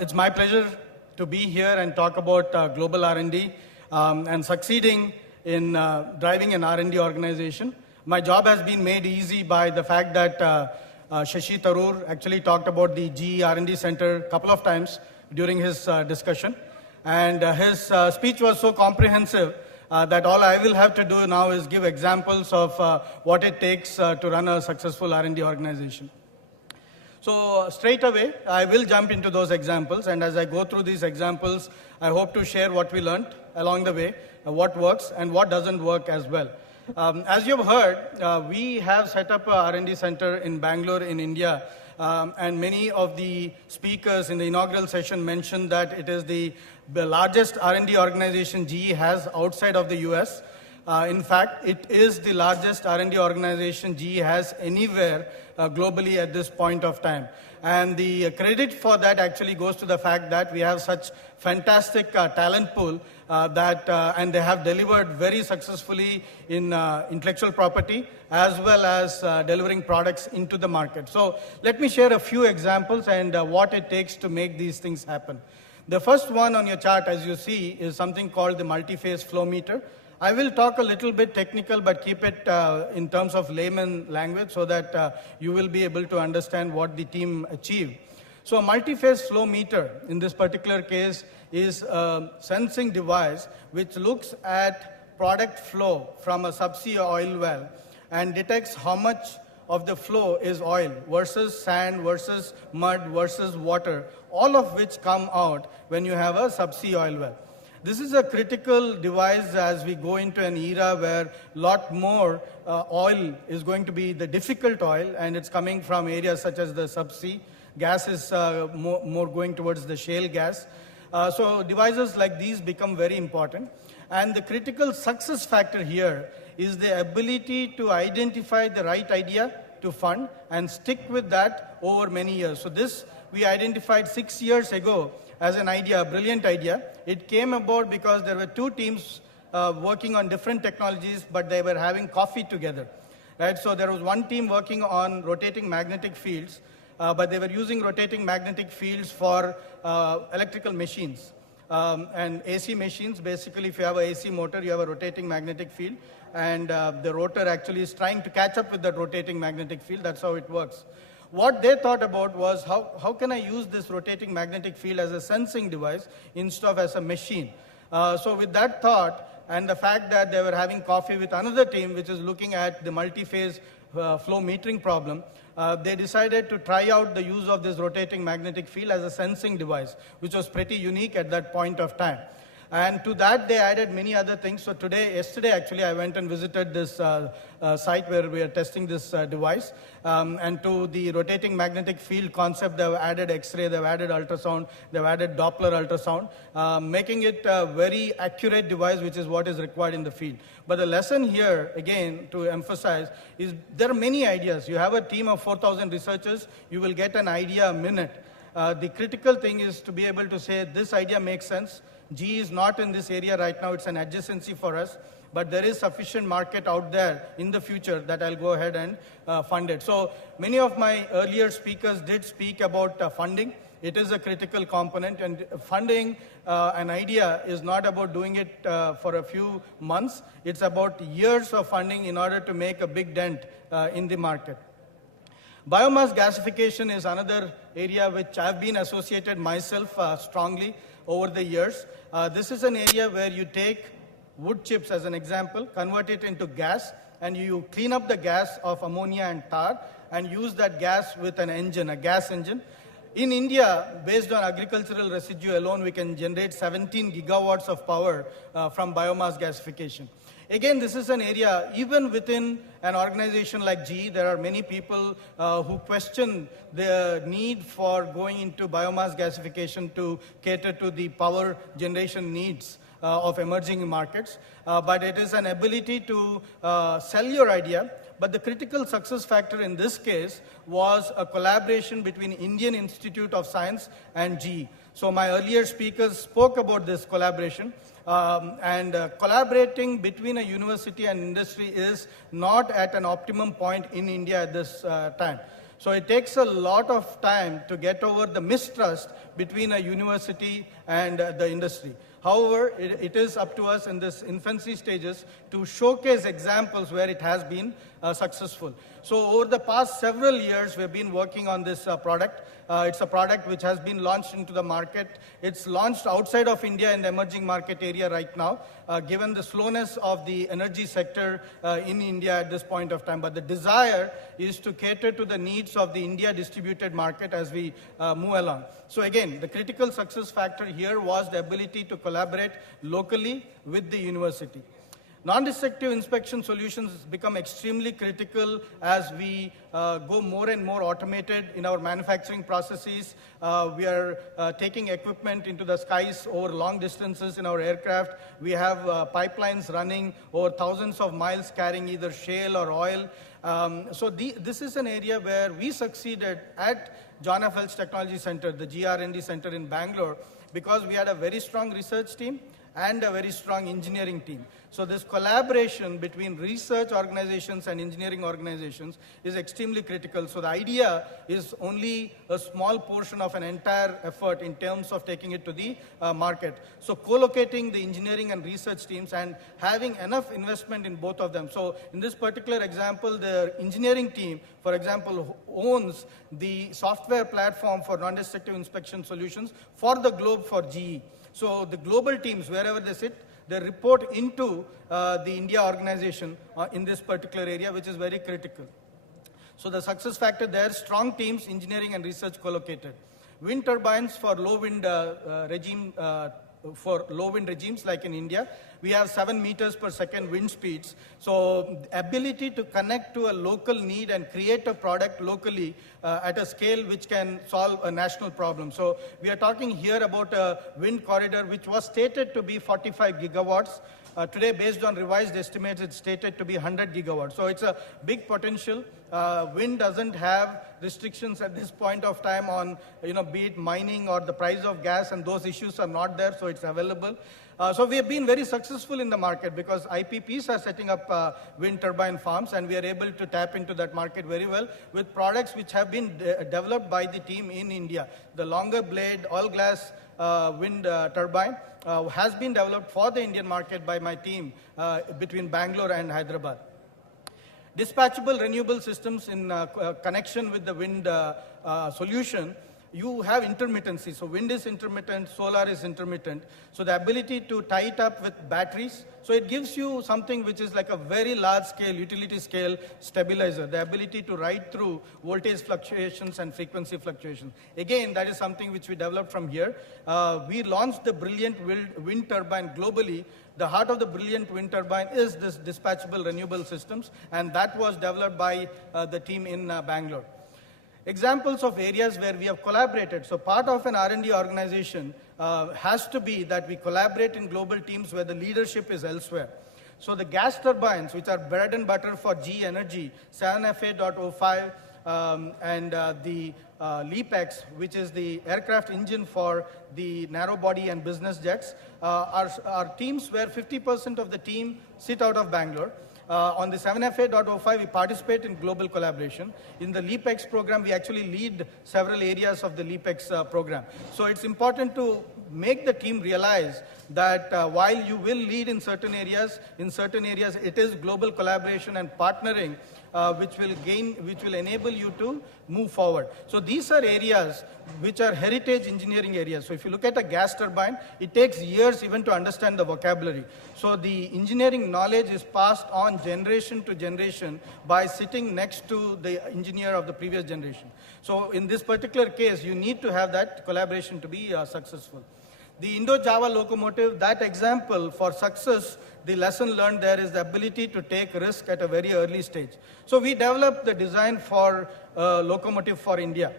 It's my pleasure to be here and talk about global R&D and succeeding in driving an R&D organization. My job has been made easy by the fact that Shashi Tharoor actually talked about the GE R&D Center a couple of times during his discussion. And his speech was so comprehensive that all I will have to do now is give examples of what it takes to run a successful R&D organization. So straight away, I will jump into those examples, and as I go through these examples, I hope to share what we learned along the way, what works and what doesn't work as well. As you've heard, we have set up a R&D center in Bangalore in India, and many of the speakers in the inaugural session mentioned that it is the largest R&D organization GE has outside of the US. In fact, it is the largest R&D organization GE has anywhere globally at this point of time. And the credit for that actually goes to the fact that we have such fantastic talent pool and they have delivered very successfully in intellectual property as well as delivering products into the market. So let me share a few examples and what it takes to make these things happen. The first one on your chart, as you see, is something called the multi-phase flow meter. I will talk a little bit technical, but keep it in terms of layman language so that you will be able to understand what the team achieved. So a multi-phase flow meter, in this particular case, is a sensing device which looks at product flow from a subsea oil well and detects how much of the flow is oil versus sand versus mud versus water, all of which come out when you have a subsea oil well. This is a critical device as we go into an era where a lot more oil is going to be the difficult oil, and it's coming from areas such as the subsea. Gas is more going towards the shale gas. So devices like these become very important. And the critical success factor here is the ability to identify the right idea to fund and stick with that over many years. So this we identified 6 years ago as an idea, a brilliant idea. It came about because there were two teams working on different technologies, but they were having coffee together. Right? So there was one team working on rotating magnetic fields, but they were using rotating magnetic fields for electrical machines. And AC machines, basically if you have an AC motor, you have a rotating magnetic field, and the rotor actually is trying to catch up with that rotating magnetic field. That's how it works. What they thought about was how can I use this rotating magnetic field as a sensing device instead of as a machine. So with that thought and the fact that they were having coffee with another team which is looking at the multi-phase flow metering problem, they decided to try out the use of this rotating magnetic field as a sensing device, which was pretty unique at that point of time. And to that, they added many other things. So yesterday actually, I went and visited this site where we are testing this device. And to the rotating magnetic field concept, they've added X-ray, they've added ultrasound, they've added Doppler ultrasound, making it a very accurate device, which is what is required in the field. But the lesson here, again, to emphasize, is there are many ideas. You have a team of 4,000 researchers, you will get an idea a minute. The critical thing is to be able to say, this idea makes sense. GE is not in this area right now, it's an adjacency for us, but there is sufficient market out there in the future that I'll go ahead and fund it. So many of my earlier speakers did speak about funding. It is a critical component, and funding an idea is not about doing it for a few months. It's about years of funding in order to make a big dent in the market. Biomass gasification is another area which I've been associated myself strongly over the years. This is an area where you take wood chips as an example, convert it into gas, and you clean up the gas of ammonia and tar and use that gas with an engine, a gas engine. In India, based on agricultural residue alone, we can generate 17 gigawatts of power from biomass gasification. Again, this is an area, even within an organization like GE, there are many people who question the need for going into biomass gasification to cater to the power generation needs of emerging markets. But it is an ability to sell your idea. But the critical success factor in this case was a collaboration between Indian Institute of Science and GE. So my earlier speakers spoke about this collaboration. Collaborating between a university and industry is not at an optimum point in India at this time. So it takes a lot of time to get over the mistrust between a university and the industry. However, it is up to us in this infancy stages to showcase examples where it has been successful. So over the past several years, we've been working on this product. It's a product which has been launched into the market. It's launched outside of India in the emerging market area right now, given the slowness of the energy sector in India at this point of time. But the desire is to cater to the needs of the India distributed market as we move along. So again, the critical success factor here was the ability to collaborate locally with the university. Non-destructive inspection solutions become extremely critical as we go more and more automated in our manufacturing processes. We are taking equipment into the skies over long distances in our aircraft. We have pipelines running over thousands of miles carrying either shale or oil. This is an area where we succeeded at John F. Welch Technology Center, the GR&D Center in Bangalore, because we had a very strong research team and a very strong engineering team. So this collaboration between research organizations and engineering organizations is extremely critical. So the idea is only a small portion of an entire effort in terms of taking it to the market. So co-locating the engineering and research teams and having enough investment in both of them. So in this particular example, the engineering team, for example, owns the software platform for non-destructive inspection solutions for the globe for GE. So the global teams, wherever they sit, they report into the India organization in this particular area, which is very critical. So the success factor there, strong teams, engineering and research co-located. Wind turbines for low wind regimes like in India, we have 7 meters per second wind speeds. So ability to connect to a local need and create a product locally at a scale which can solve a national problem. So we are talking here about a wind corridor which was stated to be 45 gigawatts. Today, based on revised estimates, it's stated to be 100 gigawatts. So it's a big potential. Wind doesn't have restrictions at this point of time on, be it mining or the price of gas, and those issues are not there, so it's available. So we have been very successful in the market because IPPs are setting up wind turbine farms, and we are able to tap into that market very well with products which have been developed by the team in India. The longer blade, all glass wind turbine has been developed for the Indian market by my team between Bangalore and Hyderabad. Dispatchable renewable systems in connection with the wind solution, you have intermittency. So wind is intermittent, solar is intermittent. So the ability to tie it up with batteries, so it gives you something which is like a very large scale, utility scale stabilizer, the ability to ride through voltage fluctuations and frequency fluctuations. Again, that is something which we developed from here. We launched the Brilliant wind turbine globally. The heart of the Brilliant wind turbine is this dispatchable renewable systems, and that was developed by the team in Bangalore. Examples of areas where we have collaborated. So part of an R&D organization has to be that we collaborate in global teams where the leadership is elsewhere. So the gas turbines, which are bread and butter for GE Energy, 7FA.05, and the LEAP-X, which is the aircraft engine for the narrow body and business jets, are teams where 50% of the team sit out of Bangalore. On the 7FA.05, we participate in global collaboration. In the LEAP-X program, we actually lead several areas of the LEAP-X program. So it's important to make the team realize that while you will lead in certain areas, it is global collaboration and partnering which will enable you to move forward. So these are areas which are heritage engineering areas. So if you look at a gas turbine, it takes years even to understand the vocabulary. So the engineering knowledge is passed on generation to generation by sitting next to the engineer of the previous generation. So in this particular case, you need to have that collaboration to be successful. The Indo-Java locomotive, that example for success, the lesson learned there is the ability to take risk at a very early stage. So we developed the design for locomotive for India,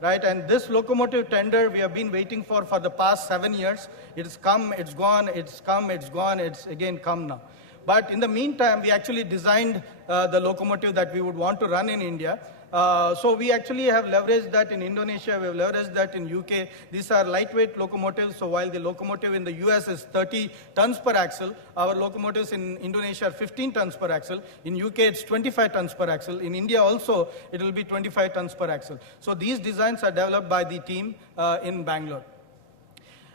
right? And this locomotive tender we have been waiting for the past 7 years. It's come, it's gone, it's come, it's gone, it's again come now. But in the meantime, we actually designed the locomotive that we would want to run in India. So we actually have leveraged that in Indonesia, we have leveraged that in UK. These are lightweight locomotives, so while the locomotive in the US is 30 tons per axle, our locomotives in Indonesia are 15 tons per axle. In UK, it's 25 tons per axle. In India also, it will be 25 tons per axle. So these designs are developed by the team in Bangalore.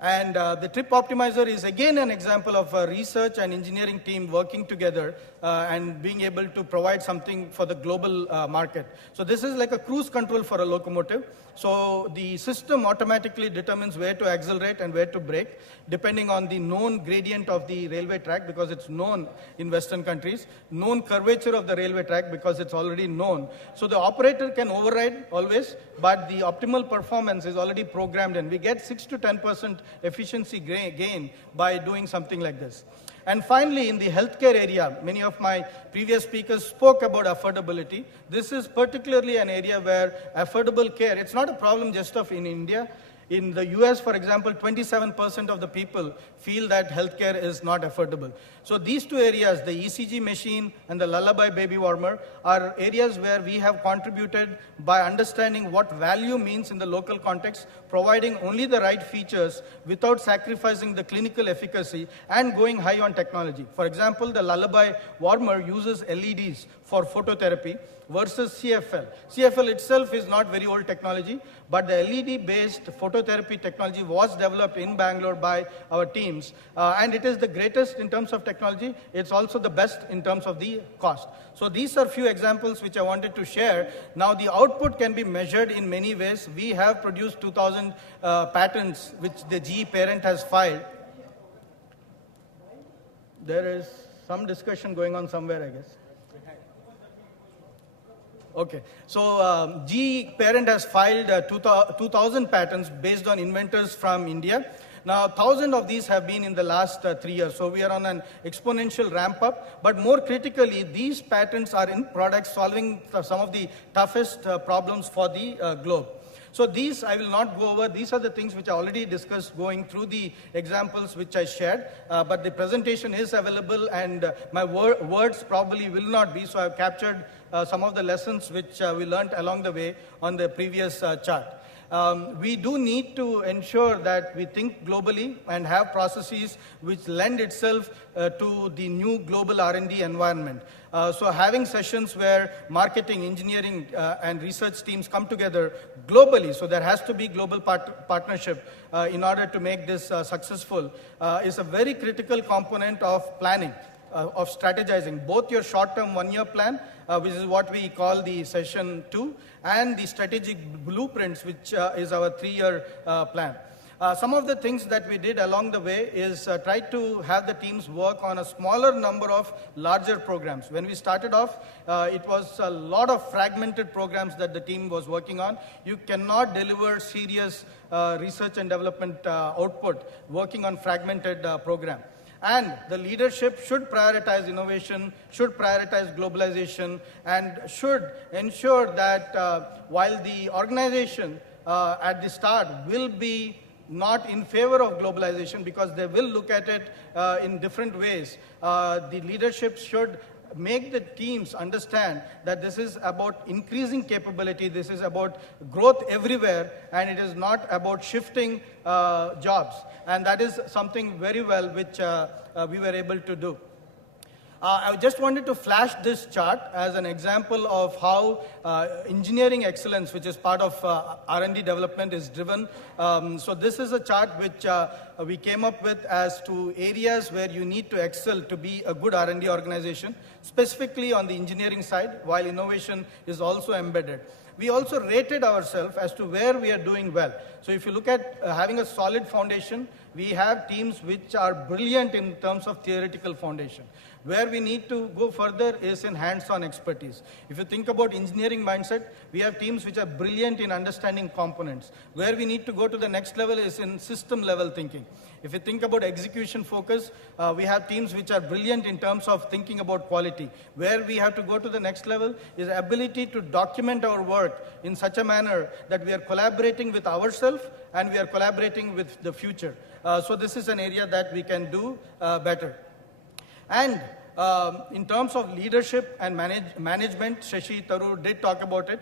And the trip optimizer is again an example of a research and engineering team working together and being able to provide something for the global market. So this is like a cruise control for a locomotive. So the system automatically determines where to accelerate and where to brake, depending on the known gradient of the railway track, because it's known in Western countries, known curvature of the railway track, because it's already known. So the operator can override always, but the optimal performance is already programmed, and we get 6 to 10% efficiency gain by doing something like this. And finally, in the healthcare area, many of my previous speakers spoke about affordability. This is particularly an area where affordable care, it's not a problem just of in India. In the US, for example, 27% of the people feel that healthcare is not affordable. So these two areas, the ECG machine and the Lullaby baby warmer, are areas where we have contributed by understanding what value means in the local context, providing only the right features without sacrificing the clinical efficacy and going high on technology. For example, the Lullaby warmer uses LEDs for phototherapy versus CFL. CFL itself is not very old technology, but the LED-based phototherapy technology was developed in Bangalore by our teams, and it is the greatest in terms of technology. It's also the best in terms of the cost. So these are few examples which I wanted to share. Now the output can be measured in many ways. We have produced 2,000 patents which the GE parent has filed. There is some discussion going on somewhere, I guess. Okay, so GE parent has filed 2,000 patents based on inventors from India. Now, 1,000 of these have been in the last 3 years, so we are on an exponential ramp up. But more critically, these patents are in products solving some of the toughest problems for the globe. So these I will not go over. These are the things which I already discussed going through the examples which I shared. But the presentation is available, and my words probably will not be. So I've captured some of the lessons which we learned along the way on the previous chart. We do need to ensure that we think globally and have processes which lend itself to the new global R&D environment. So having sessions where marketing, engineering, and research teams come together globally, so there has to be global partnership in order to make this successful, is a very critical component of planning. Of strategizing, both your short-term one-year plan, which is what we call the session 2, and the strategic blueprints, which is our 3-year plan. Some of the things that we did along the way is try to have the teams work on a smaller number of larger programs. When we started off, it was a lot of fragmented programs that the team was working on. You cannot deliver serious research and development output working on fragmented program. And the leadership should prioritize innovation, should prioritize globalization, and should ensure that while the organization at the start will be not in favor of globalization, because they will look at it in different ways, the leadership should make the teams understand that this is about increasing capability, this is about growth everywhere, and it is not about shifting jobs. And that is something very well which we were able to do. I just wanted to flash this chart as an example of how engineering excellence, which is part of R&D development, is driven. So this is a chart which we came up with as to areas where you need to excel to be a good R&D organization, specifically on the engineering side, while innovation is also embedded. We also rated ourselves as to where we are doing well. So if you look at having a solid foundation, we have teams which are brilliant in terms of theoretical foundation. Where we need to go further is in hands-on expertise. If you think about engineering mindset, we have teams which are brilliant in understanding components. Where we need to go to the next level is in system-level thinking. If you think about execution focus, we have teams which are brilliant in terms of thinking about quality. Where we have to go to the next level is ability to document our work in such a manner that we are collaborating with ourselves and we are collaborating with the future. So this is an area that we can do better. And In terms of leadership and management, Shashi Tharoor did talk about it.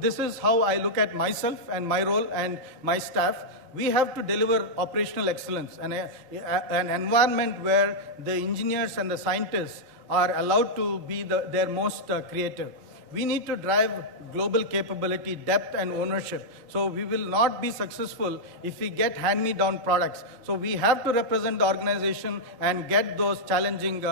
This is how I look at myself and my role and my staff. We have to deliver operational excellence and an environment where the engineers and the scientists are allowed to be their most creative. We need to drive global capability, depth, and ownership. So we will not be successful if we get hand-me-down products. So we have to represent the organization and get those challenging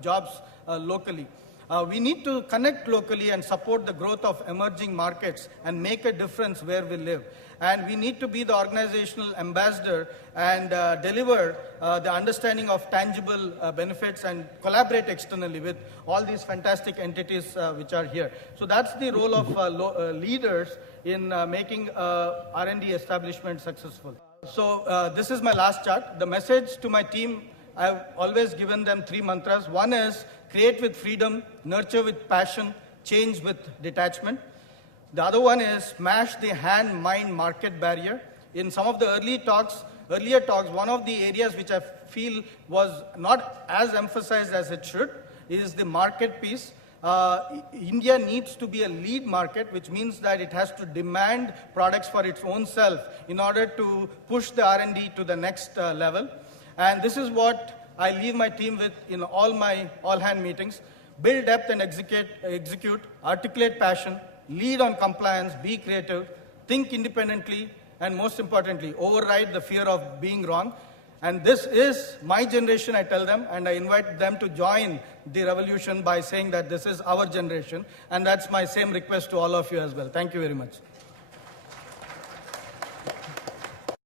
jobs locally. We need to connect locally and support the growth of emerging markets and make a difference where we live. And we need to be the organizational ambassador and deliver the understanding of tangible benefits and collaborate externally with all these fantastic entities which are here. So that's the role of leaders in making R&D establishment successful. So this is my last chart. The message to my team, I've always given them 3 mantras. One is create with freedom, nurture with passion, change with detachment. The other one is smash the hand-mind market barrier. In some of the earlier talks, one of the areas which I feel was not as emphasized as it should is the market piece. India needs to be a lead market, which means that it has to demand products for its own self in order to push the R&D to the next level. And this is what I leave my team with in all my all-hand meetings. Build depth and execute, articulate passion, lead on compliance, be creative, think independently, and most importantly, override the fear of being wrong. And this is my generation, I tell them, and I invite them to join the revolution by saying that this is our generation. And that's my same request to all of you as well. Thank you very much.